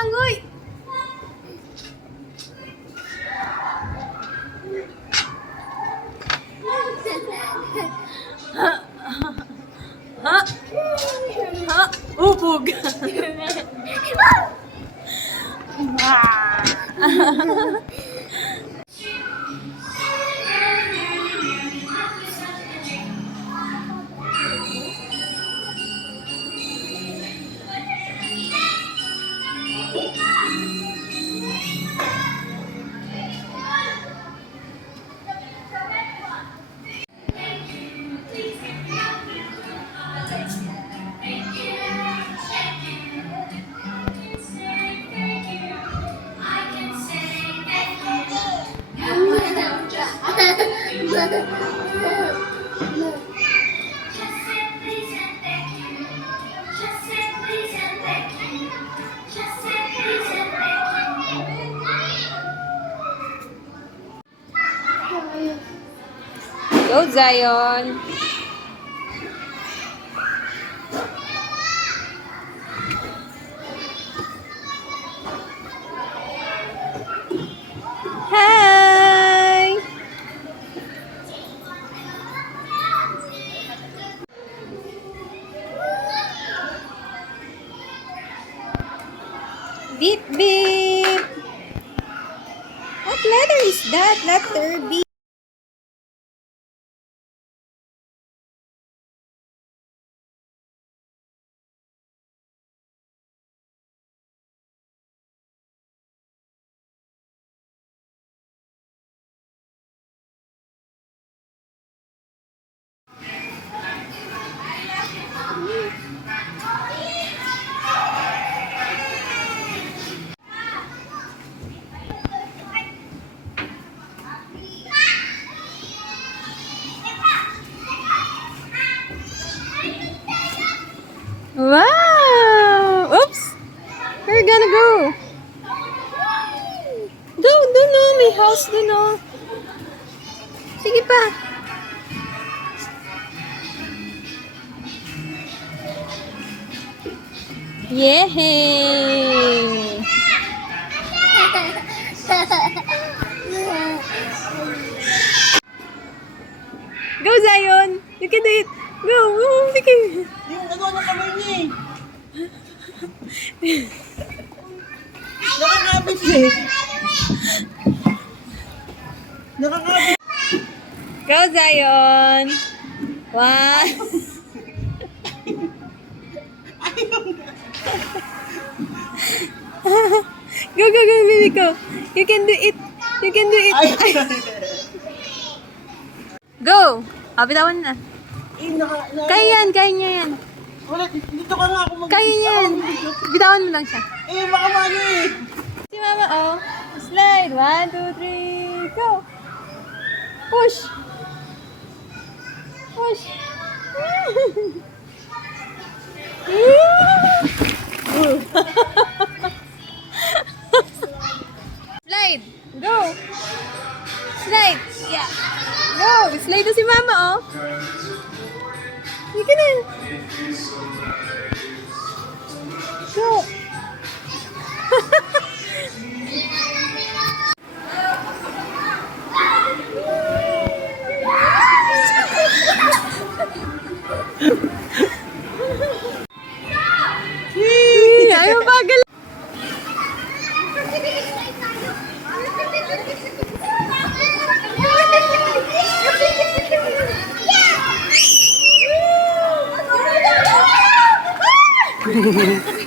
Langgoy! Ha? Ha? Upog! Go, Zion! Hi! Beep, beep! What letter is that? Letter B. Wow! Oops! We're gonna go! Doon no! May house doon no! Sige pa! Yehey! Go, Zion! You can do it! Go! Woo! Sige! Yung ano na kamay niya eh. Nakakabit eh. Nakakabit. Go, Zion! One! Go, go, go, baby, go! You can do it! You can do it! Go! Bitawan na. Kaya niya yan. Wala, dito ka nga ako Kaya niya yan. Bitawan mo lang siya. Baka mano eh. Si Mama, oh. Slide. 1, 2, 3, go. Push. Push. Slide. Go. Slide. Yeah. Go. Slide na si Mama, oh. Hindi ka na. Go. Ayaw bagal. Yeah!